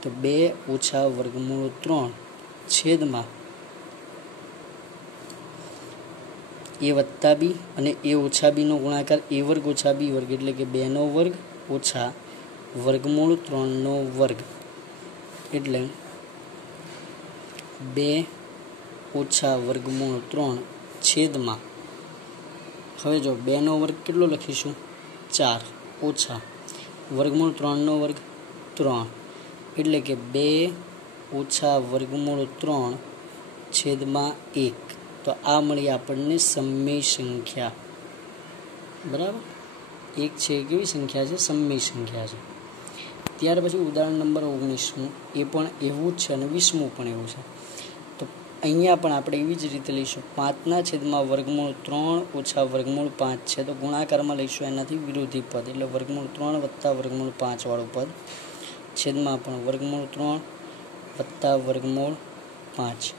तो 2 ઓછા વર્ગમૂળ 3 છેદમાં a વત્તા b અને a ઓછા b નો ગુણાકાર a વર્ગ ઓછા b વર્ગ એટલે કે 2 નો વર્ગ ઓછા વર્ગમૂળ 3 નો વર્ગ એટલે 2 ઓછા વર્ગમૂળ 3 છેદમાં હવે જો 2 નો વર્ગ કેટલો લખીશું 4 ઓછા વર્ગમૂળ 3 નો વર્ગ 3 એટલે કે 2 ઓછા વર્ગમૂળ 3 છેદમાં 1 તો આ મળી આપણને સમમેય સંખ્યા બરાબર 1 છે કેવી સંખ્યા છે સમમેય સંખ્યા છે। ત્યાર પછી ઉદાહરણ નંબર 19 એ પણ એવું જ છે અને 20મું પણ એવું છે। તો અહીંયા પણ આપણે એવી જ રીતે લઈશું 5 ના છેદમાં વર્ગમૂળ 3 ઓછા વર્ગમૂળ 5 છે તો ગુણાકારમાં લઈશું એનાથી વિરોધી પદ એટલે વર્ગમૂળ 3 વત્તા વર્ગમૂળ 5 વાળું પદ છેદમાં પણ વર્ગમૂળ 3 વત્તા વર્ગમૂળ 5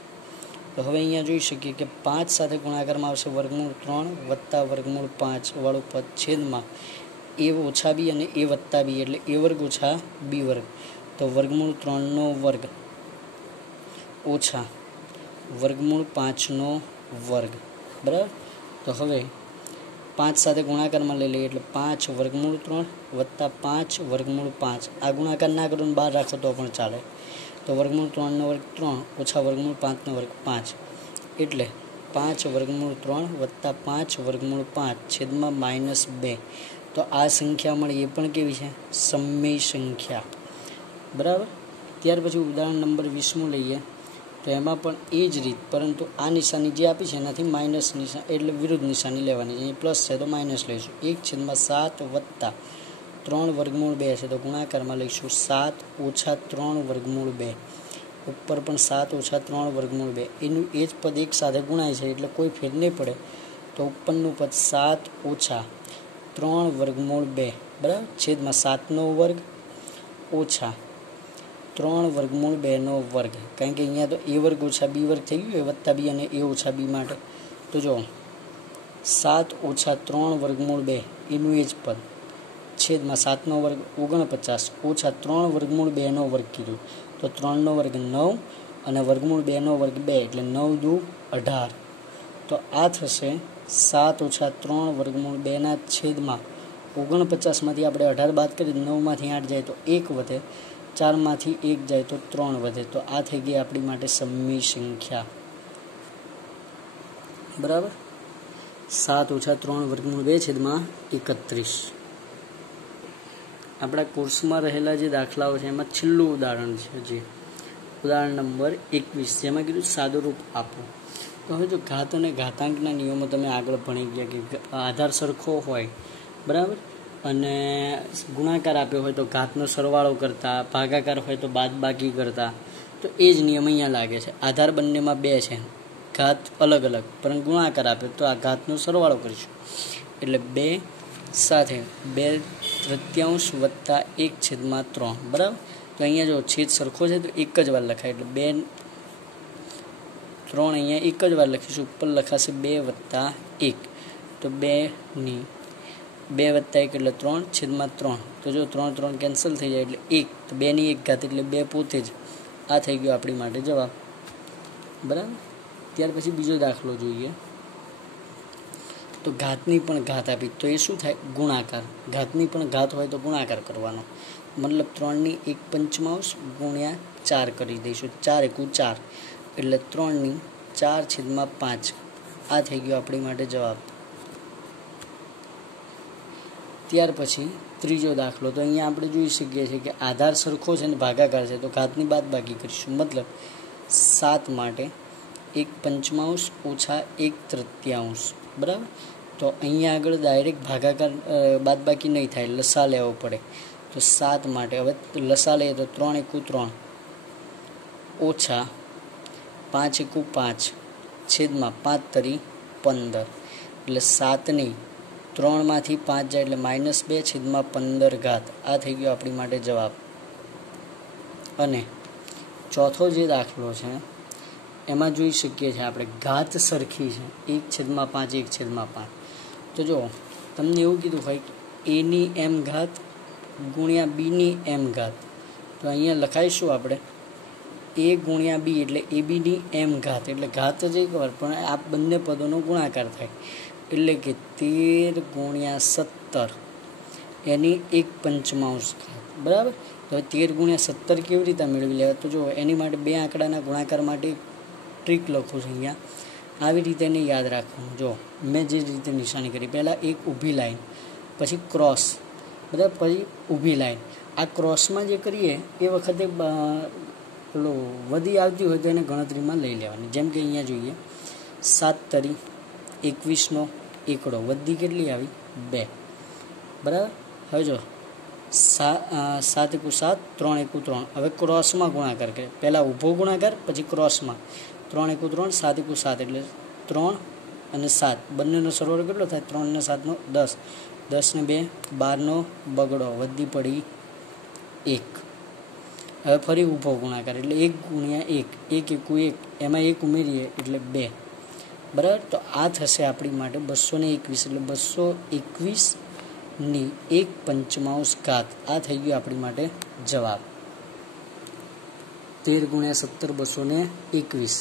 તો હવે અહીંયા જોઈ શકીએ કે 5 સાથે ગુણાકારમાં આવશે વર્ગમૂળ 3 વત્તા વર્ગમૂળ 5 વાળું પદ છેદમાં a ઓછા b અને a વત્તા b એટલે a વર્ગ ઓછા b વર્ગ તો વર્ગમૂળ 3 નો વર્ગ ઓછા વર્ગમૂળ 5 નો વર્ગ બરાબર। તો હવે 5 સાથે ગુણાકારમાં લઈ લઈએ એટલે 5 વર્ગમૂળ 3 વત્તા 5 વર્ગમૂળ 5 આ ગુણાકાર ના કરો ને બહાર રાખો તો પણ ચાલે તો વર્ગમૂળ 3 નો વર્ગ 3 ઓછા વર્ગમૂળ 5 નો વર્ગ 5 એટલે 5 વર્ગમૂળ 3 વત્તા 5 વર્ગમૂળ 5 છેદમાં -2 તો આ સંખ્યા મળી એ પણ કેવી છે સમમેય સંખ્યા બરાબર। ત્યાર પછી ઉદાહરણ નંબર 20મું લઈએ તો એમાં પણ એ જ રીત પરંતુ આ નિશાની જે આપી છે એનાથી માઇનસ નિશાન એટલે વિરુદ્ધ નિશાની લેવાની છે। પ્લસ છે તો માઇનસ લઈશું 1/7 વત્તા 3 વર્ગમૂળ 2 છે તો ગુણાકારમાં લઈશું 7 ઓછા 3 વર્ગમૂળ 2 ઉપર પણ 7 ઓછા 3 વર્ગમૂળ 2 એનું એ જ પદ એક સાથે ગુણાય છે એટલે કોઈ ફેર નહીં પડે તો ઉપરનું પદ 7 ઓછા 3 વર્ગમૂળ 2 બરાબર છેદમાં 7 નો વર્ગ ઓછા 3 વર્ગમૂળ 2 નો વર્ગ કારણ કે અહીંયા તો a વર્ગ ઓછા b વર્ગ થઈ ગયું a વત્તા b અને a ઓછા b માટે તો જો 7 ઓછા 3 વર્ગમૂળ 2 એનું એ જ પદ છેદમાં 7 નો વર્ગ 49 ઓછા 3 વર્ગમૂળ 2 નો વર્ગ કીધું તો 3 નો વર્ગ 9 અને વર્ગમૂળ 2 નો વર્ગ 2 એટલે 9 દુ 18 તો આ થશે 7 ઓછા 3 વર્ગમૂળ 2 ના છેદમાં 49 માંથી આપણે 18 બાદ કરી 9 માંથી 8 જાય તો 1 વધે 4 માંથી 1 જાય તો 3 વધે તો આ થઈ ગઈ આપણી માટે સમમેય સંખ્યા બરાબર 7 ઓછા 3 વર્ગમૂળ 2 છેદમાં 31 આપણા કોર્સમાં રહેલા જે દાખલાઓ છે એમાં છેલ્લું ઉદાહરણ છે જે ઉદાહરણ નંબર 21 જેમાં કીધું સાદુરૂપ આપો તો હવે જો ઘાત અને ઘાતાંકના નિયમો તમે આગળ ભણી ગયા કે આધાર સરખો હોય બરાબર અને ગુણાકાર આપ્યો હોય તો ઘાતનો સરવાળો કરતા ભાગાકાર હોય તો બાદબાકી કરતા તો એ જ નિયમ અહીંયા લાગે છે। આધાર બંનેમાં 2 છે ઘાત અલગ અલગ પરંતુ ગુણાકાર આપ્યો તો આ ઘાતનો સરવાળો કરીશું એટલે 2 સાથે 2/3 વત્તા 1/3 બરાબર તો અહીંયા જો છેદ સરખો છે તો એક જ વાર લખાય એટલે 2 3 અહીંયા એક જ વાર લખીશું ઉપર લખાશે 2 વત્તા 1 તો 2 ની 2 વત્તા 1 એટલે 3/3 તો જો 3 3 કેન્સલ થઈ જાય એટલે 1 તો 2 ની 1 ઘાત એટલે 2 પોતે જ આ થઈ ગયો આપણી માટે જવાબ બરાબર। ત્યાર પછી બીજો દાખલો જોઈએ તો ઘાતની પણ ઘાત આપી તો એ શું થાય ગુણાકાર ઘાતની પણ ઘાત હોય તો ગુણાકાર કરવાનો મતલબ 3 ની 1/5 ગુણ્યા 4 કરી દઈશું 4 × 4 એટલે 3 ની 4/5 આ થઈ ગયો આપણી માટે જવાબ। ત્યાર પછી ત્રીજો દાખલો તો અહીંયા આપણે જોઈ શકીએ છીએ કે આધાર સરખો છે અને ભાગાકાર છે તો ઘાતની બાદબાકી કરીશું મતલબ 7 માટે 1/5 ઓછા 1/3 બરાબર તો અહીંયા આગળ ડાયરેક્ટ ભાગાકાર બાદબાકી નહીં થાય લસા લેવો પડે તો 7 માટે હવે લસા લઈએ તો 3 × 3 ઓછા 5 × 5 છેદમાં 5 × 15 એટલે 7 ની 3 માંથી 5 જાય એટલે -2/15 ઘાત આ થઈ ગયો આપણી માટે જવાબ। અને ચોથો જે દાખલો છે એમાં જોઈ શકીએ છીએ આપણે ઘાત સરખી છે 1/5 1/5 તો જો તમને એવું કીધું હોય કે a ની m ઘાત ગુણ્યા b ની m ઘાત તો અહીંયા લખાઈશું આપણે a ગુણ્યા b એટલે ab ની m ઘાત, એટલે ઘાત જ એકવાર પણ આ બંને પદોનો ગુણાકાર થાય એટલે કે 13 ગુણ્યા 17 એની 1/5 ઘાત, બરાબર. તો 13 ગુણ્યા 17 કેવી રીતે મેળવી લેવા? તો જો એની માટે બે આંકડાના ગુણાકાર માટે ટ્રીક લખું છું અહીંયા. આવી રીતે એને યાદ રાખવાનું. જો મેં જે રીતે નિશાની કરી, પહેલાં એક ઊભી લાઈન, પછી ક્રોસ, બરાબર, પછી ઊભી લાઈન. આ ક્રોસમાં જે કરીએ એ વખતે પેલો વધી આવતી હોય તો એને ગણતરીમાં લઈ લેવાની. જેમ કે અહીંયા જોઈએ 7 તરી 21નો એકડો, વધી કેટલી આવી? 2, બરાબર. હવે જો 7 × 7 3 × 3. હવે ક્રોસમાં ગુણાકાર કરે, પહેલાં ઊભો ગુણાકાર પછી ક્રોસમાં 3 × 3 7 × 7 એટલે 3 અને 7 બંનેનો સરવાળો કેટલો થાય? 3 ને 7 નો 10, 10 ને 2 12નો બગડો, વધી પડી 1. હવે ફરી ઊભો ગુણાકાર એટલે 1 ગુણ્યા 1, 1 × 1, એમાં 1 ઉમેરીએ એટલે 2, બરાબર. તો આ થશે આપણી માટે 221, એટલે 221 ની 1/5 ઘાત. આ થઈ ગયું આપણી માટે જવાબ. 13 ગુણ્યા 17 221.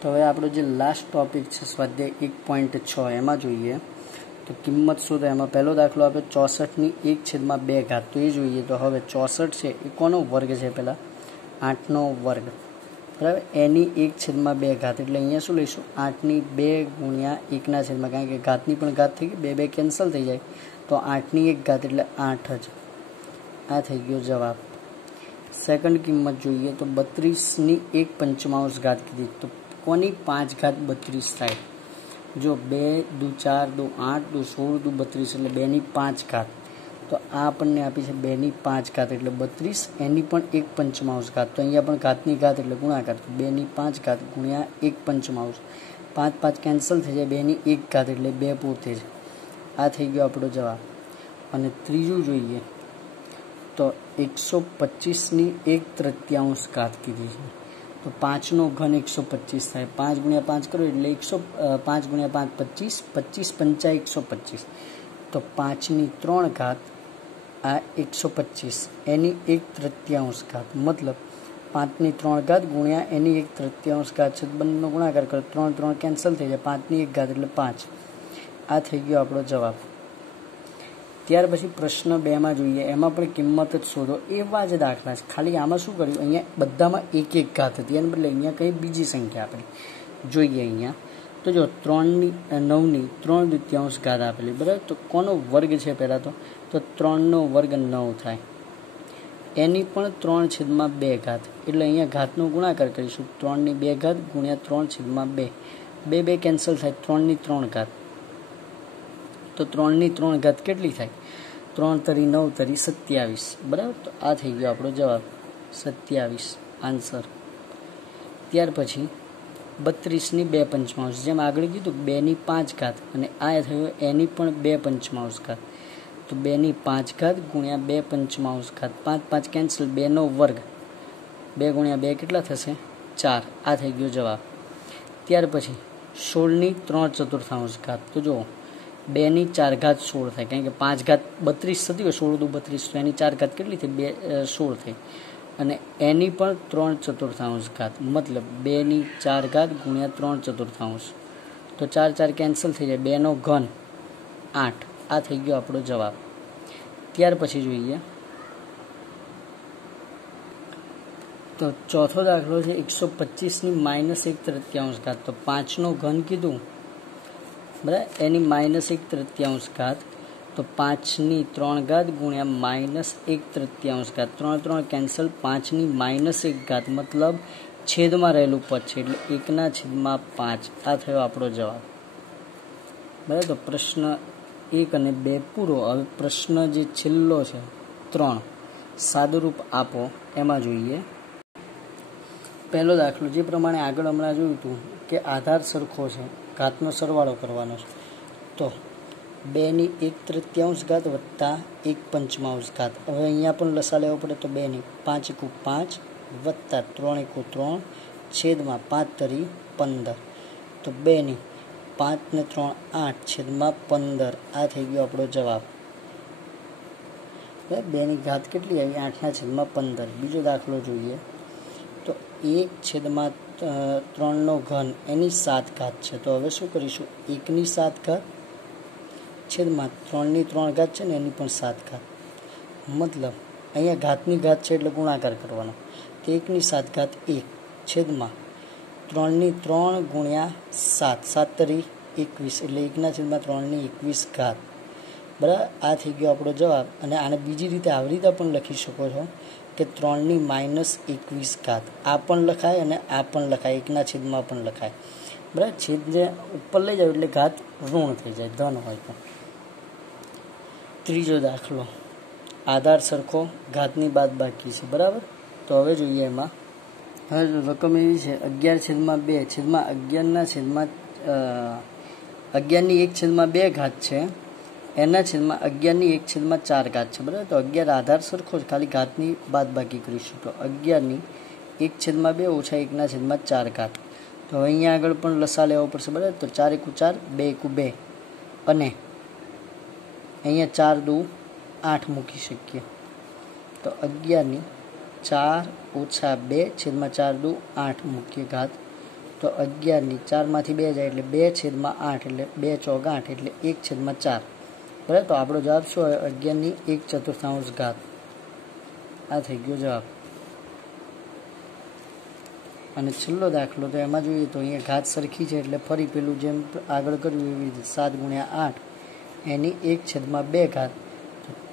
તો હવે આપણો જે લાસ્ટ ટોપિક છે સ્વાધ્યાય 1.6 એમાં જોઈએ તો કિંમત શોધો. એમાં પહેલો દાખલો આપે 64 ની 1/2 ઘાત. તો એ જોઈએ. તો હવે 64 છે એ કોનો વર્ગ છે? પહેલાં 8નો વર્ગ, બરાબર. એની 1/2 ઘાત એટલે અહીંયા શું લઈશું? 8ની 2 ગુણ્યા 1/, કારણ કે ઘાતની પણ ઘાત થઈ ગઈ, 2 કેન્સલ થઈ જાય તો 8ની 1 ઘાત એટલે 8 જ. આ થઈ ગયો જવાબ. સેકન્ડ કિંમત જોઈએ તો 32ની 1/5 ઘાત કીધી. તો કોની 5 ઘાત 32 થાય? જો 2 દુ 4 દુ 8 દુ 16 દુ 32 એટલે 2ની 5 ઘાત. તો આ આપણને આપી છે 2ની 5 ઘાત એટલે 32, એની પણ 1/5 ઘાત. તો અહીંયા પણ ઘાતની ઘાત એટલે ગુણાકાર, તો 2ની 5 ઘાત ગુણ્યા 1/5, 5 5 કેન્સલ થઈ જાય, 2ની 1 ઘાત એટલે 2 પોતે જ. આ થઈ ગયો આપણો જવાબ. અને ત્રીજું જોઈએ તો 125ની 1/3 ઘાત કીધી છે. તો 5નો ઘન 125 થાય, 5 ગુણ્યા 5 કરો એટલે 5 ગુણ્યા 5 25, 25 × 5 125. તો 5ની 3 ઘાત આ 125 એની 1/3 ઘાત, મતલબ 5ની 3 ઘાત ગુણ્યા એની 1/3 ઘાત છે. બંનેનો ગુણાકાર કરો, 3 3 કેન્સલ થઈ જાય, 5ની 1 ઘાત એટલે 5. આ થઈ ગયો આપણો જવાબ. ત્યાર પછી પ્રશ્ન 2માં જોઈએ. એમાં પણ કિંમત જ શોધો. એવા જ દાખલા છે, ખાલી આમાં શું કર્યું? અહીંયા બધામાં 1 1 ઘાત હતી, એને બદલે અહીંયા કંઈ બીજી સંખ્યા આપેલી. જોઈએ અહીંયા તો જો 9ની 3/2 ઘાત આપેલી, બરાબર. તો કોનો વર્ગ છે? પહેલાં તો 3નો વર્ગ 9 થાય, એની પણ 3/2 ઘાત એટલે અહીંયા ઘાતનો ગુણાકાર કરીશું. 3ની 2 ઘાત ગુણ્યા 3/2, 2 2 કેન્સલ થાય, 3ની 3 ઘાત. તો 3ની 3 ઘાત કેટલી થાય? 3 તરી 9 તરી 27, બરાબર. તો આ થઈ ગયો આપણો જવાબ 27 આન્સર. ત્યાર પછી 32ની 2/5, જેમ આગળ કીધું 2ની 5 ઘાત અને આ થયો એની પણ 2/5 ઘાત. તો 2ની 5 ઘાત ગુણ્યા 2/5 ઘાત, 5 5 કેન્સલ, 2નો વર્ગ, 2 ગુણ્યા 2 કેટલા થશે? 4. આ થઈ ગયો જવાબ. ત્યાર પછી 16ની 3/4 ઘાત. તો જુઓ 2ની 4 ઘાત 16 થાય, કારણ કે 5 ઘાત 32 થતી હોય, 16 દુ 32, તો એની 4 ઘાત કેટલી થઈ? 16 થઈ. અને એની પણ 3/4 ઘાત, મતલબ 2ની 4 ઘાત ગુણ્યા 3/4. તો 4 4 કેન્સલ થઈ જાય, 2નો ઘન 8. આ થઈ ગયો આપણો જવાબ. ત્યાર પછી જોઈએ તો ચોથો દાખલો છે 125ની -1/3 ઘાત. તો 5નો ઘન કીધું, બરાબર, એની -1/3 ઘાત. તો 5ની 3 ઘાત ગુણ્યા -1/3 ઘાત, 3 3 કેન્સલ, 5ની -1 ઘાત, મતલબ છેદમાં રહેલું પદ છે એટલે 1/5. આ થયો આપણો જવાબ, બરાબર. તો પ્રશ્ન 1 અને 2 પૂરો. હવે પ્રશ્ન જે છેલ્લો છે 3, સાદુરૂપ આપો. એમાં જોઈએ પહેલો દાખલો જે પ્રમાણે આગળ હમણાં જોયું હતું કે આધાર સરખો છે, ઘાતનો સરવાળો કરવાનો છે. તો 2ની 1/3 ઘાત વત્તા 1/5 ઘાત. હવે અહીંયા પણ લસા લેવો પડે, તો 2ની 5 × 5 વત્તા 3 × 3 છેદમાં 5 તરી 15. તો 2ની 5 ને 3 8 છેદમાં 15. આ થઈ ગયો આપણો જવાબ. 2 ની ઘાત કેટલી આવી? 8/15. બીજો દાખલો જોઈએ તો 1/3 નો ઘન એની 7 ઘાત છે. તો હવે શું કરીશું? 1 ની 7 ઘાત છેદમાં 3 ની 3 ઘાત છે ને એની પણ 7 ઘાત. મતલબ અહીંયા ઘાતની ઘાત છે એટલે ગુણાકાર કરવાનો. તો 1 ની 7 ઘાત 1 છેદમાં 3 ની 3 ગુણ્યા 7, 7 તરી 21 એટલે 1/3 ની 21 ઘાત. બરાબર, આ થઈ ગયો આપણો જવાબ. અને આને બીજી રીતે આવી રીતે પણ લખી શકો છો કે 3 ની -21 ઘાત. આ પણ લખાય અને આ પણ લખાય, 1/છેદમાં પણ લખાય. બરાબર, છેદને ઉપર લઈ જાવ એટલે ઘાત ઋણ થઈ જાય, ધન હોય તો. ત્રીજો દાખલો, આધાર સરખો, ઘાતની બાદબાકી છે. બરાબર, તો હવે જોઈએ એમાં. હવે રકમ એવી છે 11/2 ની 1/2 ઘાત છે, એના છેદમાં 11 ની 1/4 ઘાત છે. બરાબર, તો 11 આધાર સરખો છે, ખાલી ઘાતની બાદબાકી કરીશું. તો 11 ની 1/2 ઓછા 1/4 ઘાત. તો હવે અહીંયા આગળ પણ લસા લેવો પડશે. બરાબર, તો 4 × 4 2 × 2 અને અહીંયા 4 × 2 8 મૂકી શકીએ. તો 11 ની 4 ઓછા 2 છેદમાં 4 × 2 8 મૂકીએ ઘાત. તો 11 ની 4 માંથી 2 જાય એટલે 2/8 એટલે 2 ચોક 8 એટલે 1/4. બરાબર, તો આપણો જવાબ શું હોય? 11 ની 1/4 ઘાત. આ થઈ ગયો જવાબ. અને છેલ્લો દાખલો, તો એમાં જોઈએ તો અહીંયા ઘાત સરખી છે એટલે ફરી પેલું જેમ આગળ કર્યું એવી રીતે 7 × 8 એની 1/2 ઘાત.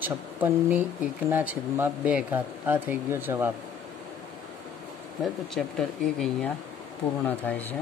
56 ની 1/2 ઘાત. આ થઈ ગયો જવાબ. બરાબર, તો ચેપ્ટર 1 અહીંયા પૂર્ણ થાય છે.